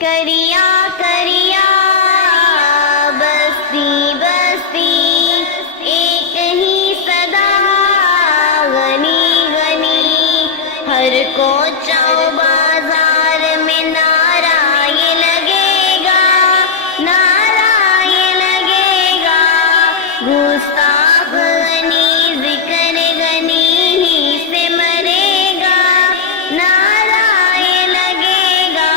کریا کریا بستی بستی ایک ہی صدا غنی غنی ہر کوچہ و بازار میں نعرہ یہ لگے گا، نعرہ یہ لگے گا، گستاخ غنی ذکر غنی ہی سے مرے گا، نعرہ یہ لگے گا،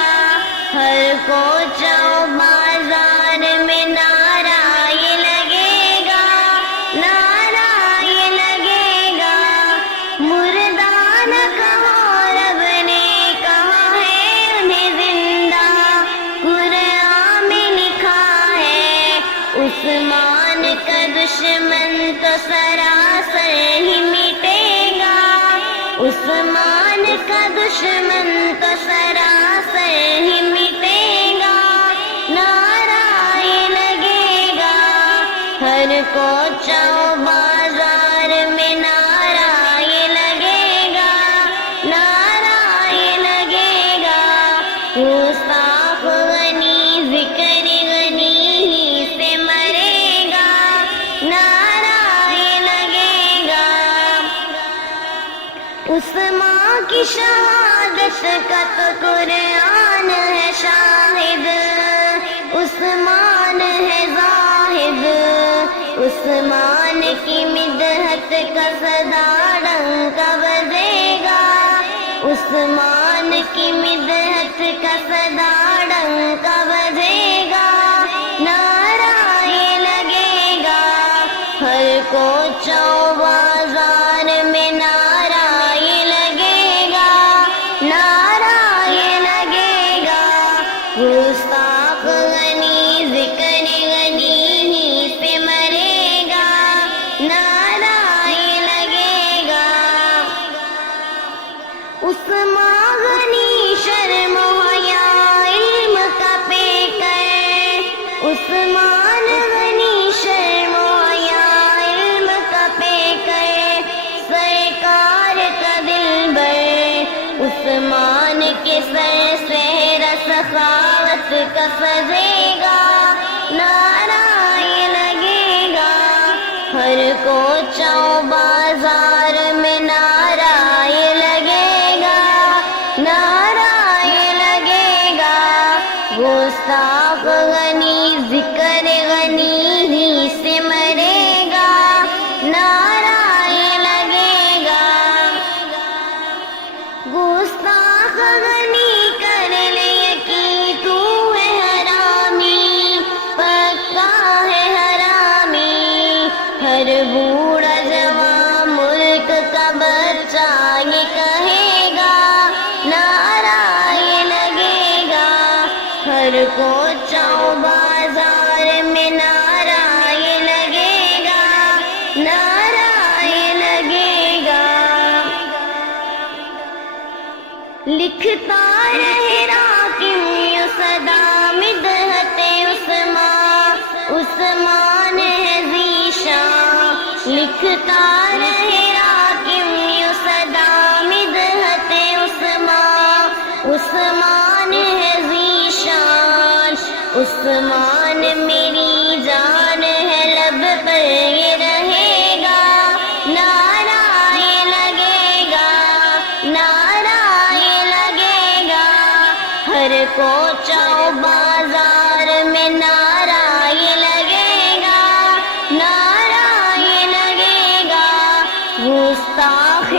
ہر کوچہ و بازار میں نعرہ یہ لگے گا، نعرہ یہ لگے گا، مردہ نہ کہو رب نے کہا ہے انہیں زندہ، قرآن میں لکھا ہے عثمان کا دشمن تو سراسر ہی مٹے گا، عثمان کا دشمن تو سراسر ہی مٹے گا، نعرہ یہ لگے گا، ہر کوچہ و بازار میں نعرہ یہ لگے گا، نعرہ یہ لگے گا، گستاخ غنی ذکر غنی ہی سے مرے گا، نعرہ یہ لگے گا، عثمان کی شہادت کا تو قرآن ہے شاہد، عثمان ہے زاہد، عثمان کی مدحت کا صدا ڈنکا بجے گا، عثمان کی مدحت کا صدا ڈنکا بجے گا، نعرہ یہ لگے گا، ہر کوچہ و بازار میں نعرہ یہ لگے گا، نعرہ یہ لگے گا، گستاخ غنی ذکر غنی ہی سے مرے گا، نعرہ یہ لگے گا، عثمان غنی شرم و حیا علم کا پیکر، عثمان غنی شرم و حیا علم کا پیکر، سرکار کا دلبر، عثمان کے سر سہرا سخاوت کا سجے گا، نعرہ یہ لگے گا، ہر کوچہ و بازار میں نعرہ یہ لگے گا، نعرہ یہ لگے گا، گستاخ غنی ذکر غنی ہی سے مرے گا، نعرہ یہ لگے گا، گستاخ غنی کر لے یقین تو ہے حرامی، پکا ہے حرامی، ہر بوڑھا جوان ملک کا بچہ یہ کہے گا، نعرہ یہ لگے گا، ہر کوچہ و بازار میں نعرہ یہ لگے گا، نعرہ یہ لگے گا، لکھتا رہے راکم یوں صدا مدحت عثمان، عثمان ہے ذیشان، لکھتا رہے راکم یوں صدا مدحت عثمان، عثمان ہے ذیشان، عثمان میری جان ہے لب پر یہ رہے گا، نعرہ یہ لگے گا، نعرہ یہ لگے گا، ہر کوچہ و بازار میں نعرہ یہ لگے گا، نعرہ یہ لگے گا، گستاخ